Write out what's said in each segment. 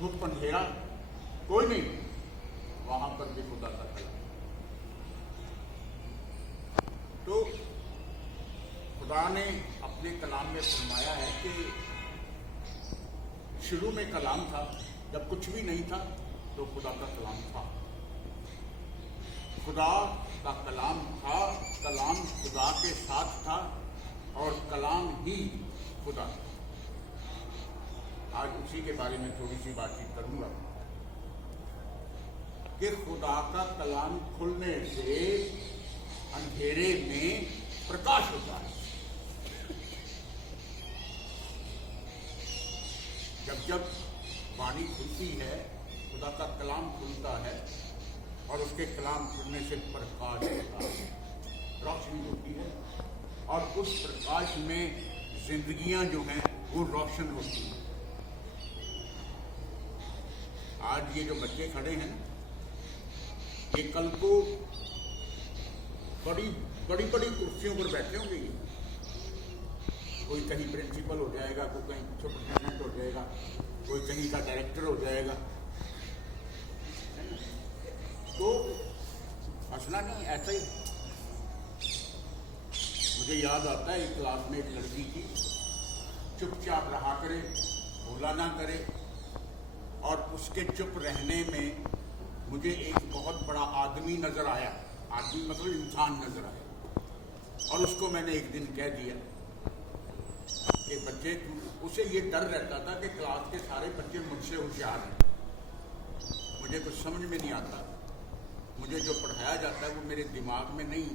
धूप अंधेरा कोई नहीं, वहां पर भी खुदा का कलाम। तो खुदा ने अपने कलाम में फरमाया है कि शुरू में कलाम था, जब कुछ भी नहीं था तो खुदा का कलाम था। खुदा का कलाम था, कलाम खुदा के साथ था और कलाम ही खुदा। आज उसी के बारे में थोड़ी सी बातचीत करूंगा कि खुदा का कलाम खुलने से अंधेरे में प्रकाश होता है। जब जब वाणी खुलती है, खुदा का कलाम खुलता है और उसके कलाम खुलने से प्रकाश होता है, रोशनी होती है और उस प्रकाश में जिंदगियां जो हैं वो रोशन होती हैं। आज ये जो बच्चे खड़े हैं ना, ये कल को बड़ी बड़ी बड़ी कुर्सियों पर बैठे होंगे। कोई कहीं प्रिंसिपल हो जाएगा, कोई कहीं सुपरिटेंडेंट हो जाएगा, कोई कहीं का डायरेक्टर हो जाएगा। तो हंसना नहीं, ऐसा ही। मुझे याद आता है एक क्लास में एक लड़की थी, चुपचाप रहा करे, बोला ना करे, और उसके चुप रहने में मुझे एक बहुत बड़ा आदमी नजर आया। आदमी मतलब इंसान नजर आया। और उसको मैंने एक दिन कह दिया कि बच्चे, उसे ये डर रहता था कि क्लास के सारे बच्चे मुझसे होशियार हैं, मुझे कुछ समझ में नहीं आता, मुझे जो पढ़ाया जाता है वो मेरे दिमाग में नहीं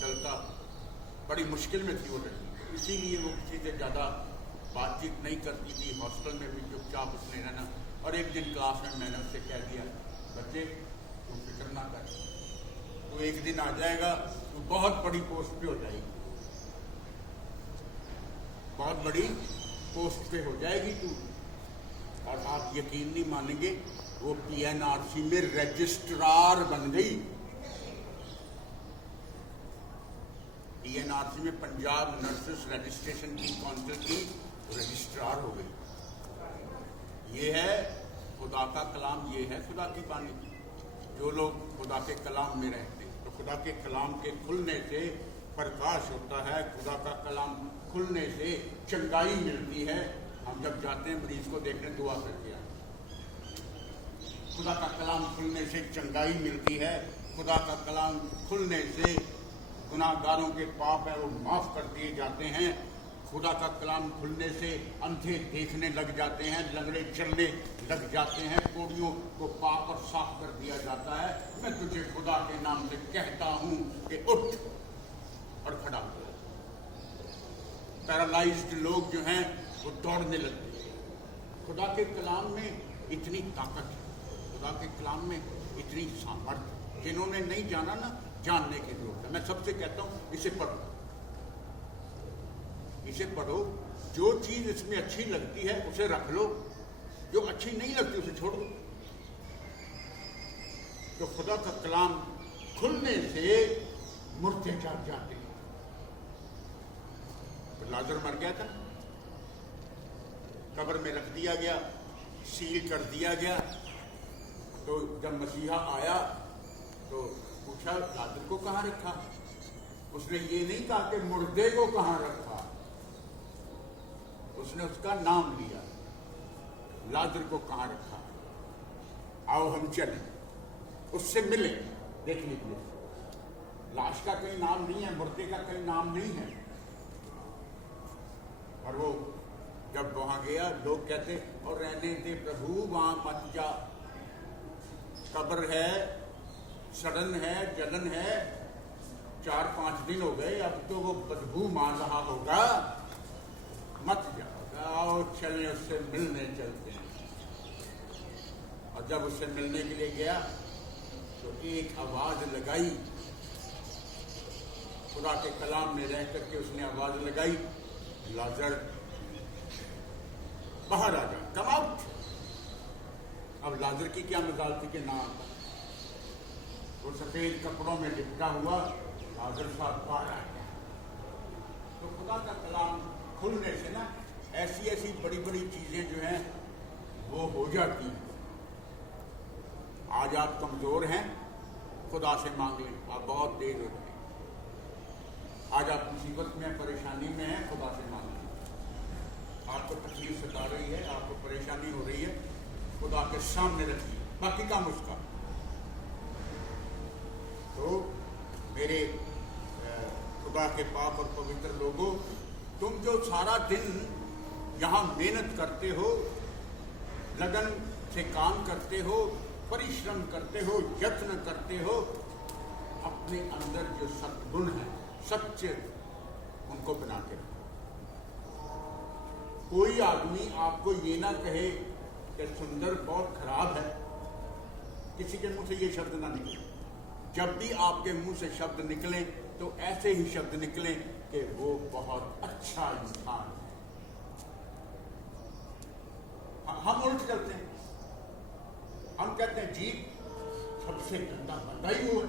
डलता। बड़ी मुश्किल में थी वो लड़की, इसीलिए वो किसी से ज़्यादा बातचीत नहीं करती थी। हॉस्टल में भी चुपचाप उसने रहना। और एक दिन क्लास में मैंने उससे कह दिया, बच्चे तू फिक्र ना कर, तो एक दिन आ जाएगा, तो बहुत बड़ी पोस्ट पे हो जाएगी, बहुत बड़ी पोस्ट पे हो जाएगी तू। और आप यकीन नहीं मानेंगे, वो PNRC में रजिस्ट्रार बन गई। PNRC में पंजाब नर्सेस रजिस्ट्रेशन की काउंसिल की रजिस्ट्रार हो गई। ये है खुदा का कलाम, ये है खुदा की बानी। जो लोग खुदा के कलाम में रहते हैं, तो खुदा के कलाम के खुलने से प्रकाश होता है, खुदा का कलाम खुलने से चंगाई मिलती है। हम जब जाते हैं मरीज को देखने, दुआ करते हैं, खुदा का कलाम खुलने से चंगाई मिलती है। खुदा का कलाम खुलने से गुनाहगारों के पाप है वो माफ कर दिए जाते हैं। खुदा का कलाम खुलने से अंधे देखने लग जाते हैं, लंगड़े चलने लग जाते हैं, कोड़ियों को पाप और साफ कर दिया जाता है। मैं तुझे खुदा के नाम से कहता हूं कि उठ और खड़ा हो। पैरालाइज्ड लोग जो हैं वो दौड़ने लगते हैं। खुदा के कलाम में इतनी ताकत है, खुदा के कलाम में इतनी सामर्थ्य। जिन्होंने नहीं जाना ना, जानने की जरूरत है। मैं सबसे कहता हूं इसे पढ़ो, इसे पढ़ो। जो चीज इसमें अच्छी लगती है उसे रख लो, जो अच्छी नहीं लगती उसे छोड़ दो। तो खुदा का कलाम खुलने से मुर्दे जाग जाते हैं। तो लाजर मर गया था, कब्र में रख दिया गया, सील कर दिया गया। तो जब मसीहा आया तो पूछा लाजर को कहाँ रखा। उसने ये नहीं कहा कि मुर्दे को कहाँ रखा, उसने उसका नाम लिया, लाजर को कहाँ रखा, आओ हम चलें, उससे मिले देखने के लिए। लाश का कहीं नाम नहीं है, मुर्दे का कहीं नाम नहीं है। और वो जब वहां गया, लोग कहते और रहने दे प्रभु, वहां मत जा, कब्र है, सड़न है, जलन है, 4-5 दिन हो गए, अब तो वो बदबू मार रहा होगा, मत जाओ, आओ चलें उससे मिलने चलते हैं। और जब उससे मिलने के लिए गया तो एक आवाज लगाई, खुदा के कलाम में रह करके उसने आवाज लगाई, लाजर बाहर आ जा, कम आउट। अब लाजर की क्या मजाल थी कि ना आता, वो सफेद कपड़ों में लिपटा हुआ लाजर साहब बाहर आ गया। तो खुदा का कलाम खुलने से ना ऐसी ऐसी बड़ी बड़ी चीजें जो हैं वो हो जाती है। आज आप कमजोर हैं, खुदा से मांग लें, आप बहुत देर हो रही है। आज आप मुसीबत में, परेशानी में हैं, खुदा से मांग लें। आपको तकलीफ सता रही है, आपको परेशानी हो रही है, खुदा के सामने रखिए, बाकी काम उसका। तो मेरे खुदा के पाक और पवित्र लोगों, तुम जो सारा दिन यहाँ मेहनत करते हो, लगन से काम करते हो, परिश्रम करते हो, यत्न करते हो, अपने अंदर जो सद्गुण है, सच्चे, उनको बना के रखो। कोई आदमी आपको ये ना कहे कि सुंदर बहुत खराब है, किसी के मुंह से ये शब्द ना निकले। जब भी आपके मुंह से शब्द निकले तो ऐसे ही शब्द निकले कि वो बहुत अच्छा इंसान है। हम उल्ट करते हैं, हम कहते हैं जी सबसे गंदा बंदा ही वो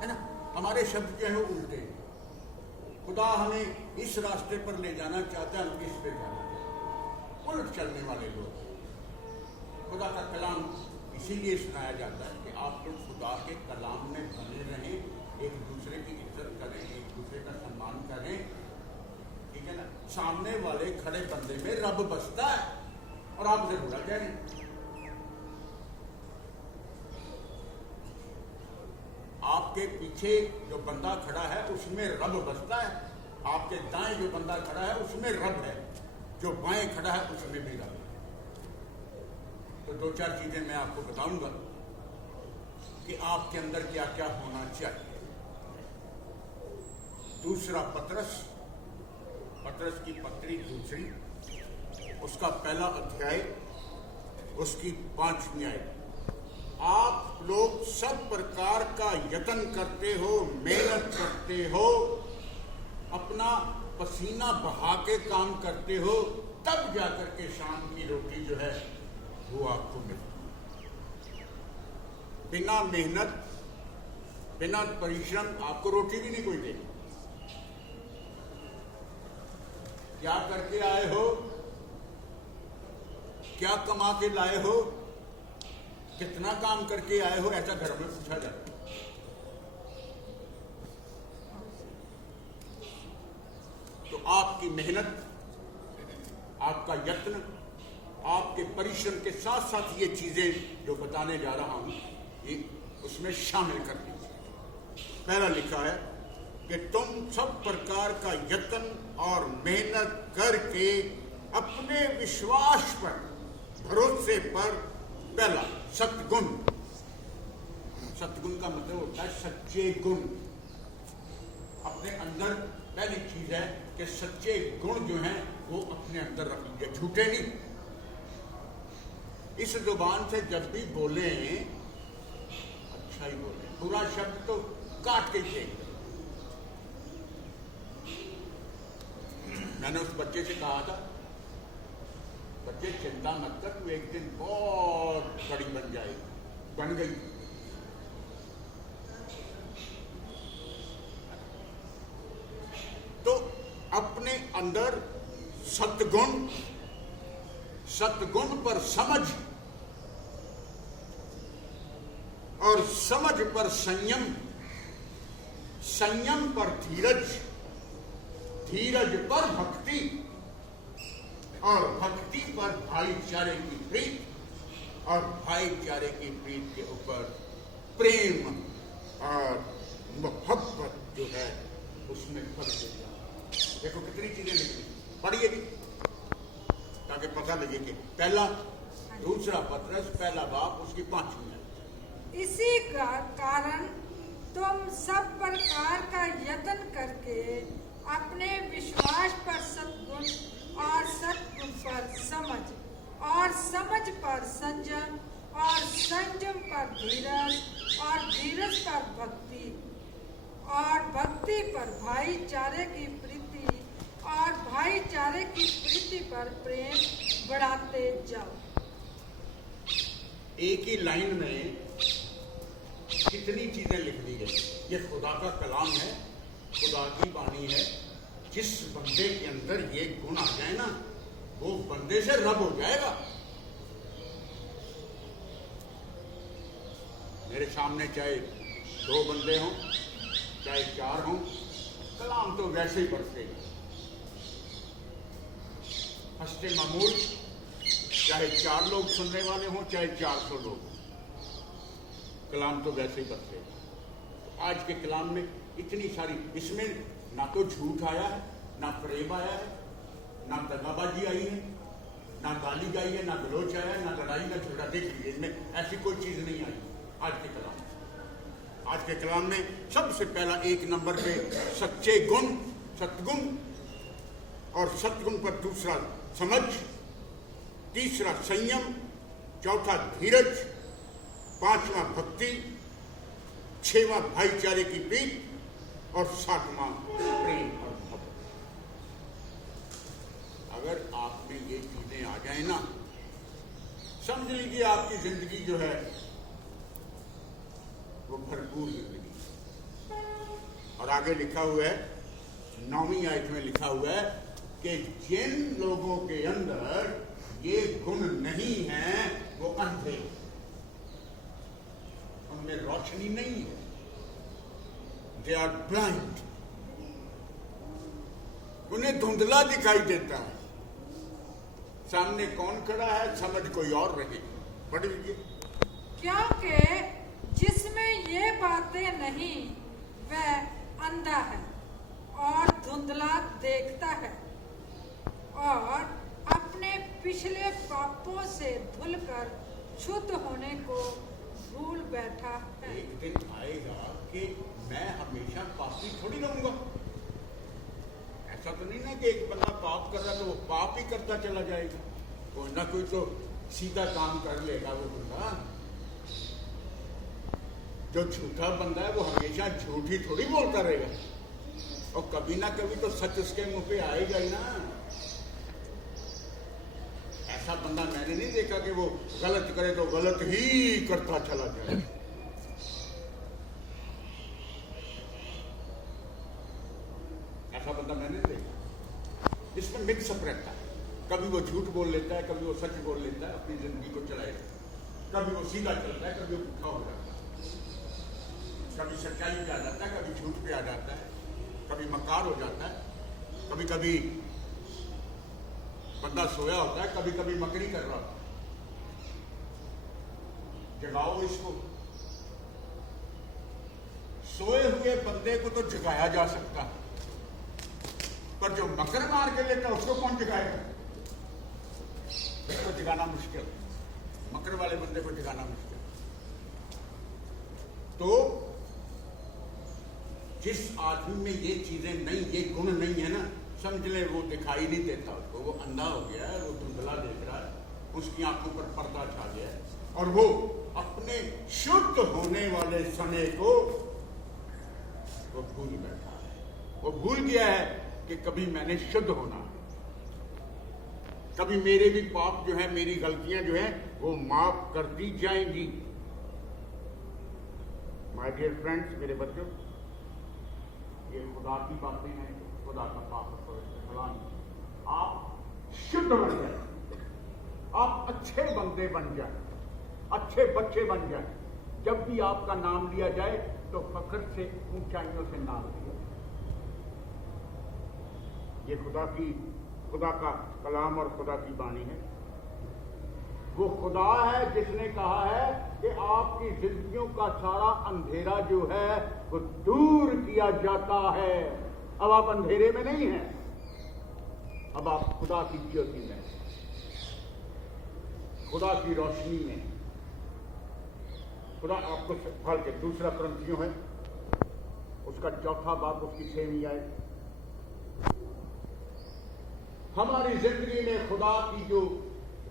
है ना। हमारे शब्द जो है उल्टे। खुदा हमें इस रास्ते पर ले जाना चाहता है, हम इस पे जाना चाहते हैं। उल्ट चलने वाले लोग। खुदा का कलाम इसीलिए सुनाया जाता है कि आप लोग खुदा के कलाम में बने रहें, एक दूसरे की इज्जत करें, एक दूसरे का सम्मान करें, ठीक है ना। सामने वाले खड़े बंदे में रब बसता है और आप उसे बुरा कह रहे हैं। आपके पीछे जो बंदा खड़ा है उसमें रब बसता है, आपके दाएं जो बंदा खड़ा है उसमें रब है, जो बाएं खड़ा है उसमें भी रब है। तो दो चार चीजें मैं आपको बताऊंगा कि आपके अंदर क्या क्या होना चाहिए। दूसरा पतरस की पत्री दूसरी, उसका पहला अध्याय, उसकी 5वीं आयत। आप लोग सब प्रकार का यत्न करते हो, मेहनत करते हो, अपना पसीना बहा के काम करते हो, तब जाकर के शाम की रोटी जो है वो आपको मिलती है। बिना मेहनत, बिना परिश्रम आपको रोटी भी नहीं कोई देगी। क्या करके आए हो, क्या कमा के लाए हो, कितना काम करके आए हो, ऐसा घर में पूछा जाता है। तो आपकी मेहनत, आपका यत्न, आपके परिश्रम के साथ साथ ये चीजें जो बताने जा रहा हूं, ये उसमें शामिल कर दीजिए। पहला लिखा है कि तुम सब प्रकार का यत्न और मेहनत करके अपने विश्वास पर, भरोसे पर, पहला सत्गुण। सत्गुण का मतलब होता है सच्चे गुण। अपने अंदर पहली चीज है कि सच्चे गुण जो हैं वो अपने अंदर रख लीजिए, झूठे नहीं। इस जुबान से जब भी बोले अच्छा ही बोले, बुरा शब्द तो काट के ही। मैंने उस बच्चे से कहा था, बच्चे चिंता मत कर, तू एक दिन बहुत बड़ी बन जाएगी, बन गई। तो अपने अंदर सत्गुण, सत्गुण पर समझ और समझ पर संयम, संयम पर धीरज, धीरज पर भक्ति और भक्ति पर भाईचारे की प्रीत और भाईचारे की प्रीत के ऊपर प्रेम और मोहब्बत जो है उसमें फल देगा। देखो कितनी चीजें लिखी, पढ़िए भी ताकि पता लगे कि पहला, दूसरा पत्रस, पहला बाप, उसकी 5वीं आयत। इसी का कारण तुम सब प्रकार का यत्न करके अपने विश्वास पर सद्गुण और सद्गुण पर समझ और समझ पर संयम और संयम पर धीरज और धीरज पर भक्ति और भक्ति पर भाईचारे की प्रीति और भाईचारे की प्रीति पर प्रेम बढ़ाते जाओ। एक ही लाइन में कितनी चीजें लिख दी गई। ये खुदा का कलाम है, खुदा की वाणी है। जिस बंदे के अंदर ये गुण आ जाए ना, वो बंदे से रब हो जाएगा। मेरे सामने चाहे 2 बंदे हों चाहे 4 हों, कलाम तो वैसे ही बरसेगा। हंसते मामूल, चाहे 4 लोग सुनने वाले हों चाहे 400 लोग हों, कलाम तो वैसे ही बरसेगा। तो आज के कलाम में इतनी सारी, इसमें ना तो झूठ आया है, ना फरेब आया है, ना दगाबाजी आई है, ना गाली गाई है, ना गलोच आया है, ना लड़ाई, ना झगड़ा। देख लीजिए, इनमें ऐसी कोई चीज नहीं आई आज के कलाम में। आज के कलाम में सबसे पहला 1 नंबर पे सच्चे गुण, सतगुण, और सतगुण पर दूसरा समझ, तीसरा संयम, चौथा धीरज, 5वां भक्ति, 6वां भाईचारे की प्रीत, और 7वां प्रेम और मोहब्बत। अगर आप में ये चीजें आ जाए ना, समझ लीजिए आपकी जिंदगी जो है वो भरपूर जिंदगी। और आगे लिखा हुआ है, 9वीं आयत में लिखा हुआ है कि जिन लोगों के अंदर ये गुण नहीं है वो अंधे, उनमें रोशनी नहीं है। दे आर ब्लाइंड, उन्हें धुंधला दिखाई देता है। सामने कौन खड़ा है समझ कोई और रहे। पढ़ लीजिए। क्योंकि जिसमें ये बातें नहीं वह अंधा है और धुंधला देखता है और अपने पिछले पापों से धुलकर शुद्ध होने को भूल बैठा है। एक दिन आएगा कि मैं हमेशा पापी थोड़ी रहूंगा। ऐसा तो नहीं ना कि एक बंदा पाप कर रहा है तो वो पाप ही करता चला जाएगा। कोई ना कोई तो सीधा काम कर लेगा वो बंदा। जो झूठा बंदा है वो हमेशा झूठ ही थोड़ी बोलता रहेगा, और कभी ना कभी तो सच उसके मुंह पे आएगा ही ना। ऐसा बंदा मैंने नहीं देखा कि वो गलत करे तो गलत ही करता चला जाए। ऐसा बंदा मैंने नहीं देखा। इसमें मिक्सअप रहता है, कभी वो झूठ बोल लेता है, कभी वो सच बोल लेता है, अपनी जिंदगी को चलाए, कभी वो सीधा चलता है, कभी वो भूखा हो जाता है, कभी सच्चाई पे आ जाता है, कभी झूठ पे आ जाता है, कभी मकार हो जाता है, कभी कभी बंदा सोया होता है, कभी कभी मकड़ी कर रहा होता है। जगाओ इसको। सोए हुए बंदे को तो जगाया जा सकता है, पर जो मकर मार के लेता है उसको कौन जगाएगा? उसको जगाना मुश्किल, मकर वाले बंदे को जगाना मुश्किल। तो जिस आदमी में ये चीजें नहीं, ये गुण नहीं है ना, समझ ले वो दिखाई नहीं देता उसको, वो अंधा हो गया है, वो धुंधला देख रहा है, उसकी आंखों पर पर्दा छा गया है, और वो अपने शुद्ध होने वाले समय को वो भूल बैठा है। वो भूल गया है कि कभी मैंने शुद्ध होना है, कभी मेरे भी पाप जो है, मेरी गलतियां जो है वो माफ कर दी जाएंगी। माय डियर फ्रेंड्स, मेरे बच्चों, ये खुदा की बातें हैं, खुदा का पाक कलाम। आप शुद्ध बन जाए, आप अच्छे बंदे बन जाए, अच्छे बच्चे बन जाए। जब भी आपका नाम लिया जाए तो फख्र से, ऊंचाइयों से नाम लिया। ये खुदा का कलाम और खुदा की बानी है। वो खुदा है जिसने कहा है कि आपकी जिंदगियों का सारा अंधेरा जो है वो दूर किया जाता है। अब आप अंधेरे में नहीं हैं, अब आप खुदा की ज्योति में, खुदा की रोशनी में। खुदा आपको संभाल के, 2 कुरिन्थियों है, उसका 4 बाब, उसकी 6वीं आयत। हमारी जिंदगी में खुदा की जो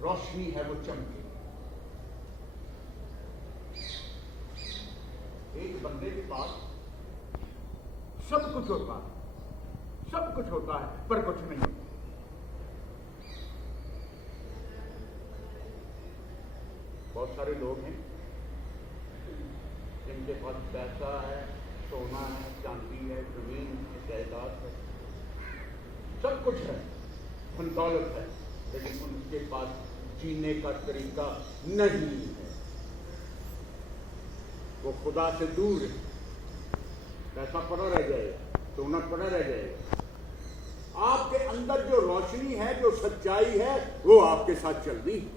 रोशनी है वो चमके। एक बंदे के पास सब कुछ होता है, सब कुछ होता है, पर कुछ नहीं होता। बहुत सारे लोग हैं जिनके पास पैसा है, सोना है, चांदी है, जमीन है, जायदाद है, सब कुछ है, धन दौलत है, लेकिन उनके पास जीने का तरीका नहीं है। वो खुदा से दूर है, पैसा पड़ा रह जाएगा, सोना पड़ा रह जाएगा। आपके अंदर जो रोशनी है, जो सच्चाई है, वो आपके साथ चल रही है।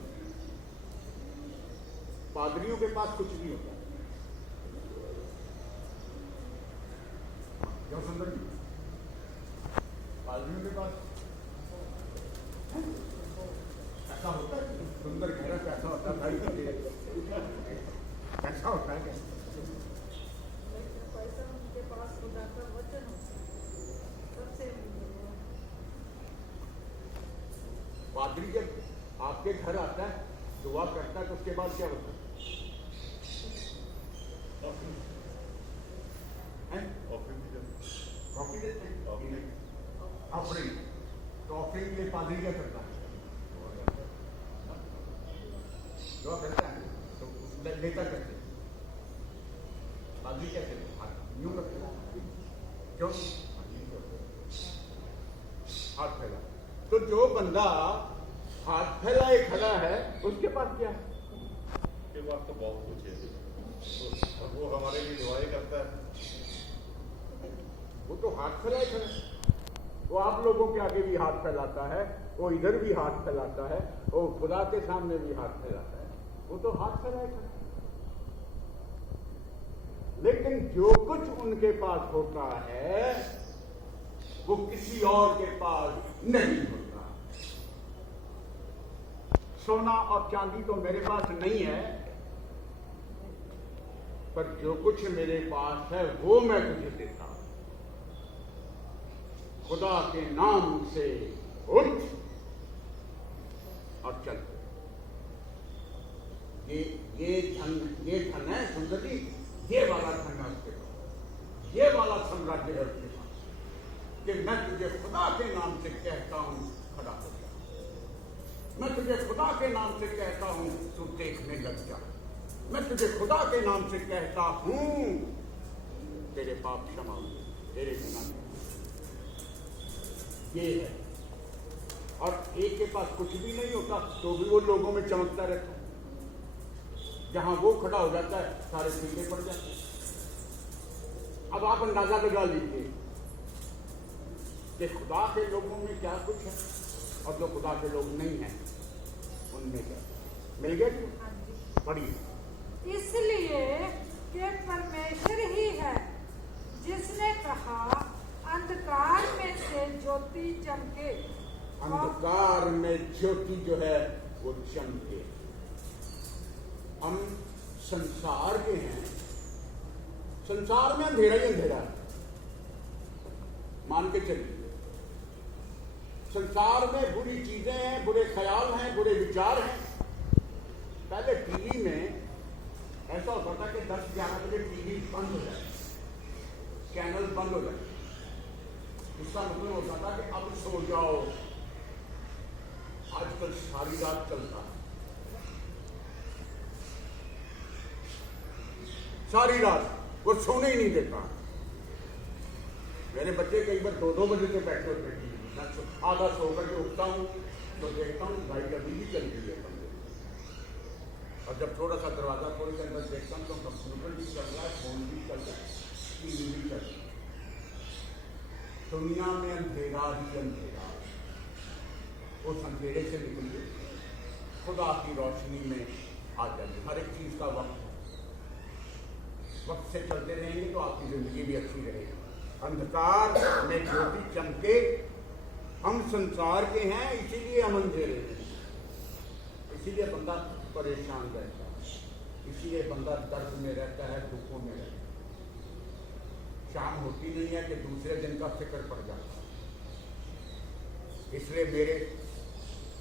पादरियों के पास कुछ नहीं होता। क्यों सुंदर जी? पादरियों के पास ऐसा होता है? सुंदर कह रहा कैसा होता है? कैसा होता है? पैसा उनके पास खुदा का वचन होता है, सबसे पादरी जब आपके घर आता है, दुआ करता है, तो उसके बाद क्या होता है? ऑफरिंग देते हैं। ऑफरिंग तो ऑफरिंग के पादरी क्या करता है? दुआ करता है, तो लेता करते पादरी क्या करते? यूं करते हैं। क्यों? हाथ फैला। तो जो बंदा हाथ फैलाए खड़ा है, उसके पास क्या है? उसके पास तो बहुत कुछ है, और वो हमारे लिए दुआएं करता है। वो तो हाथ फैलाए खड़ा है। वो आप लोगों के आगे भी हाथ फैलाता है, वो इधर भी हाथ फैलाता है, वो खुदा के सामने भी हाथ फैलाता है। वो तो हाथ फैलाए खड़ा है। लेकिन जो कुछ उनके पास होता है, वो किसी और के पास नहीं होता। सोना और चांदी तो मेरे पास नहीं है, पर जो कुछ मेरे पास है वो मैं तुझे देता हूं। खुदा के नाम से उठ और चल। ये धन है सुंदर जी, ये वाला धन है उसके पास, ये वाला साम्राज्य है उसके पास, कि मैं तुझे खुदा के नाम से कहता हूं खड़ा हो जा। मैं तुझे खुदा के नाम से कहता हूं तू देखने लग जा। मैं तुझे खुदा के नाम से कहता हूं तेरे पाप क्षमा हुए, तेरे गुनाह। ये है। और एक के पास कुछ भी नहीं होता तो भी वो लोगों में चमकता रहता है। जहां वो खड़ा हो जाता है, सारे पीछे पड़ जाते हैं। अब आप अंदाजा लगा लीजिए कि खुदा के लोगों में क्या कुछ है और जो खुदा के लोग नहीं हैं उनमें क्या। मिल गया क्यों? पढ़िए। इसलिए कि परमेश्वर ही है जिसने कहा अंधकार में से ज्योति चमके। अंधकार में ज्योति जो है वो चमके। हम संसार के हैं, संसार में अंधेरा ही अंधेरा है, मान के चलिए। संसार में बुरी चीजें हैं, बुरे ख्याल हैं, बुरे विचार हैं। पहले टीवी में ऐसा होता था कि 10-11 बजे टीवी बंद हो जाए, चैनल बंद हो जाए। इसका मतलब होता था कि अब सो जाओ। आजकल सारी रात चलता है, सारी रात वो सोने ही नहीं देता। मेरे बच्चे कई बार 2-2 बजे से बैठे होते हैं। आधा सो करके उठता हूँ तो देखता हूँ लाइट अभी भी चल रही है कमरे में। और जब थोड़ा सा दरवाजा खोल के अंदर देखता हूँ तो कंप्यूटर भी चल रहा है, फोन भी चल रहा है, टीवी भी चल रहा है। दुनिया में अंधेरा ही अंधेरा। उस अंधेरे से निकलिए, खुदा की रोशनी में आ जाइए। हर एक चीज का वक्त है, वक्त से चलते रहेंगे तो आपकी जिंदगी भी अच्छी रहेगी। अंधकार में ज्योति चमके। हम संसार के हैं, इसीलिए हम अंधेरे हैं, इसीलिए बंदा परेशान रहता है, इसीलिए बंदा दर्द में रहता है, दुखों में रहता है। शाम होती नहीं है कि दूसरे दिन का फिक्र पड़ जाता है। इसलिए मेरे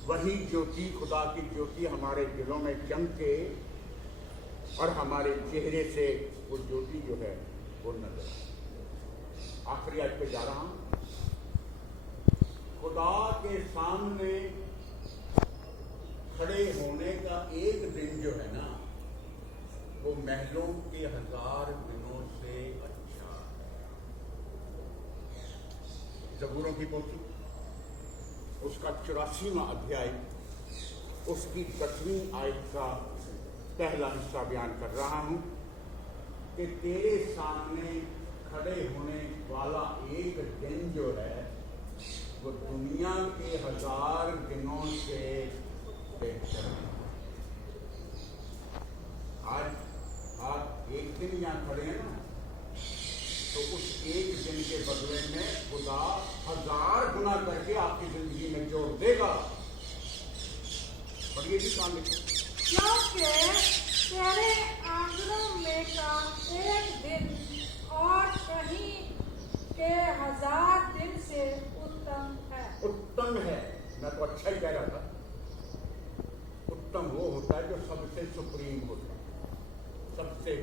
वही ज्योति, खुदा की ज्योति हमारे दिलों में चमके और हमारे चेहरे से वो ज्योति जो है वो नजर। आखिरी आज पे जा रहा हूं। खुदा के सामने खड़े होने का एक दिन जो है ना, वो महलों के 1000 दिनों से अच्छा है। जबूरों की पोथी उसका 84वां अध्याय उसकी 10वीं आयत का पहला हिस्सा बयान कर रहा हूं कि तेरे सामने खड़े होने वाला एक दिन जो है वो दुनिया के 1000 दिनों से बेहतर है। आज आप एक दिन यहाँ खड़े हैं ना, तो उस एक दिन के बदले में खुदा 1000 गुना करके आपकी जिंदगी में जोड़ देगा। पढ़िए जी काम लिखो। क्योंकि तेरे आंगनों में का एक दिन और कहीं के 1000 दिन से उत्तम है। उत्तम है, मैं तो अच्छा ही कह रहा था। उत्तम वो होता है जो सबसे सुप्रीम होता है, सबसे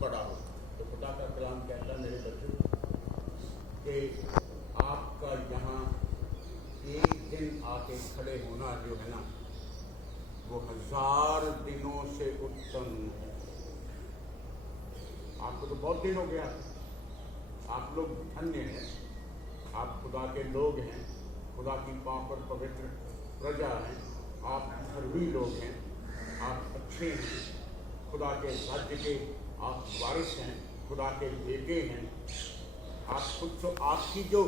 बड़ा होता है। तो खुदा का कलाम कहता है मेरे बच्चों कि आपका यहाँ एक दिन आके खड़े होना जो है ना, वो 1000 दिनों से उत्तम है। आपको तो बहुत दिन हो गया, आप लोग धन्य हैं, आप खुदा के लोग हैं, खुदा की पाक और पवित्र प्रजा हैं, आप धर्मी लोग हैं, आप अच्छे हैं, खुदा के राज्य के आप वारिस हैं, खुदा के बेटे हैं। आप खुद तो आपकी जो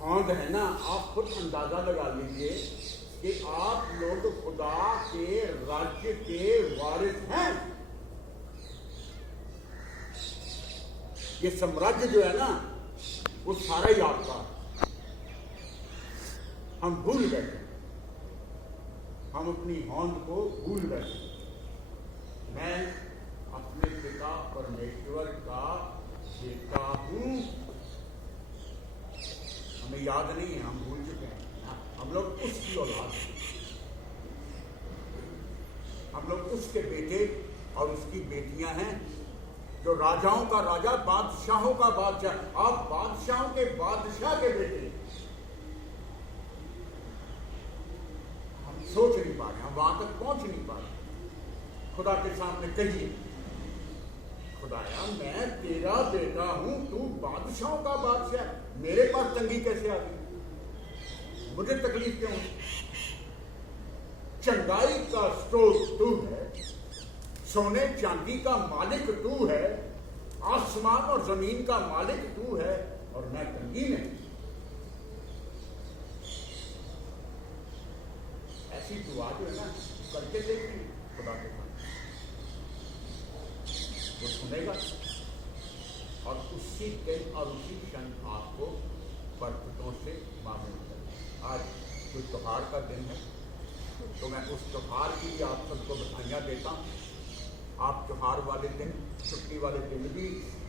हौंद है ना, आप खुद अंदाजा लगा लीजिए कि आप लोग खुदा के राज्य के वारिस हैं। ये साम्राज्य जो है ना, वो सारा ही आपका। हम भूल गए, हम अपनी हौंद को भूल गए। मैं अपने पिता परमेश्वर का बेटा हूं। हमें याद नहीं है, हम भूल चुके हैं। हम लोग उसकी औलाद हैं, हम लोग उसके बेटे और उसकी बेटियां हैं, जो राजाओं का राजा, बादशाहों का बादशाह। आप बादशाहों के बादशाह के बेटे। हम सोच नहीं पा रहे, हम वहां तक पहुंच नहीं पा रहे। खुदा के सामने कहिए, खुदाया मैं तेरा बेटा हूं, तू बादशाहों का बादशाह, मेरे पास तंगी कैसे आ गई? मुझे तकलीफ क्यों? चंगाई का स्रोत तू है, सोने चांदी का मालिक तू है, आसमान और जमीन का मालिक तू है, और मैं तंगी में। ऐसी दुआ जो है ना, करके देखिए खुदा के सामने, वो सुनेगा और उसी दिन और उसी क्षण आपको बरकतों से मामूल करेगा। आज कोई त्योहार का दिन है, तो मैं उस त्योहार की भी आप सबको बधाइयाँ देता हूँ। आप त्योहार वाले दिन, छुट्टी वाले दिन भी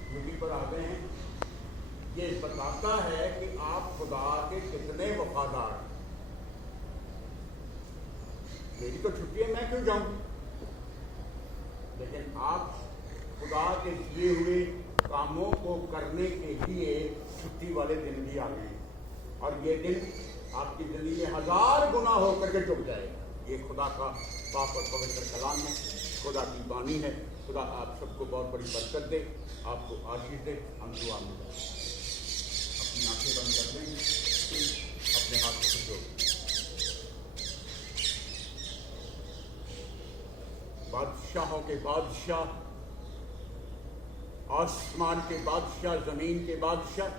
ड्यूटी पर आ गए हैं। ये बताता है कि आप खुदा के कितने वफादार हैं। मेरी तो छुट्टी है, मैं क्यों जाऊं? लेकिन आप खुदा के किए हुए कामों को करने के लिए छुट्टी वाले दिन भी आ गए हैं, और ये दिन आपकी जिंदगी में 1000 गुना होकर के जुड़ जाएगा। ये खुदा का पाक और पवित्र कलाम है, खुदा की बानी है। खुदा आप सबको बहुत बड़ी बरकत दे, आपको आशीष दे। हम दुआ में अपनी आंखें बंद कर दें, अपने हाथों को जोड़। बादशाहों के बादशाह, आसमान के बादशाह, जमीन के बादशाह,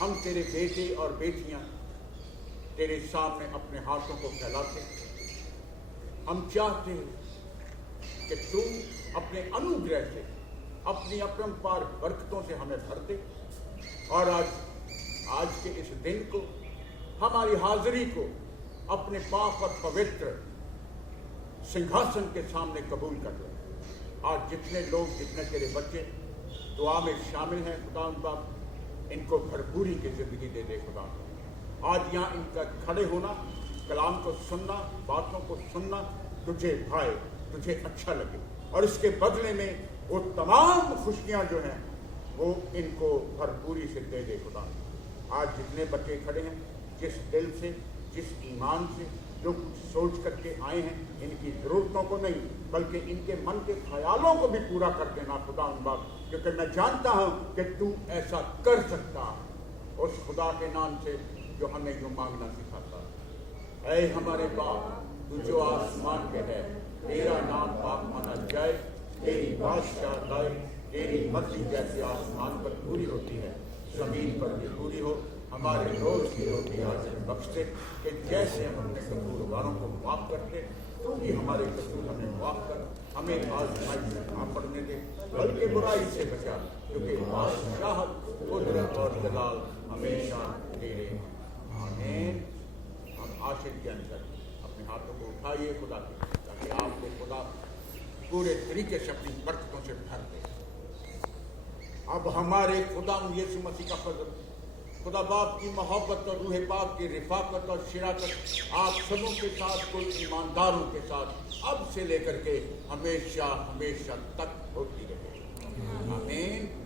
हम तेरे बेटे और बेटियां तेरे सामने अपने हाथों को फैलाते। हम चाहते हैं कि तू अपने अनुग्रह से, अपनी अपरंपार बरकतों से हमें भर दे, और आज के इस दिन को, हमारी हाजिरी को अपने पाक और पवित्र सिंहासन के सामने कबूल कर ले। आज जितने लोग, जितने तेरे बच्चे दुआ में शामिल हैं, खुदा उनका इनको भरपूरी की जिंदगी दे दे खुदा। आज यहाँ इनका खड़े होना, कलाम को सुनना, बातों को सुनना तुझे भाए, तुझे अच्छा लगे, और इसके बदले में वो तमाम खुशियाँ जो हैं वो इनको भरपूरी से दे दे खुदा। आज जितने बच्चे खड़े हैं, जिस दिल से, जिस ईमान से, जो कुछ सोच करके आए हैं, इनकी ज़रूरतों को नहीं बल्कि इनके मन के ख्यालों को भी पूरा कर देना खुदा उन बात, क्योंकि मैं जानता हूँ कि तू ऐसा कर सकता है। उस खुदा के नाम से जो हमें यूँ मांगना सिखाता है। ऐ हमारे बाप, तू जो आसमान पे है, तेरा नाम पाक माना जाए, तेरी बादशाह आए, तेरी मर्जी जैसे आसमान पर पूरी होती है, जमीन पर भी पूरी हो। हमारे रोज की रोटी आज बख्श दे कि जैसे हम अपने कसूरवारों को माफ करते, तू भी हमारे कसूर हमें माफ कर। हमें आजमाइश में ना पड़ने दे, बल्कि बुराई से बचा, क्योंकि बादशाह, कुदरत और जलाल हमेशा तेरे। आमीन। हम आशिक के अंदर अपने हाथों को उठाइए खुदा की, ताकि आपको खुदा पूरे तरीके से अपनी बरकतों से भर दे। अब हमारे खुदा यीशु मसीह का फजल, खुदा बाप की मोहब्बत और रूह पाक की रिफाकत और शिराकत आप सबों के साथ, कुल ईमानदारों के साथ अब से लेकर के हमेशा हमेशा तक होती रहे। आमीन।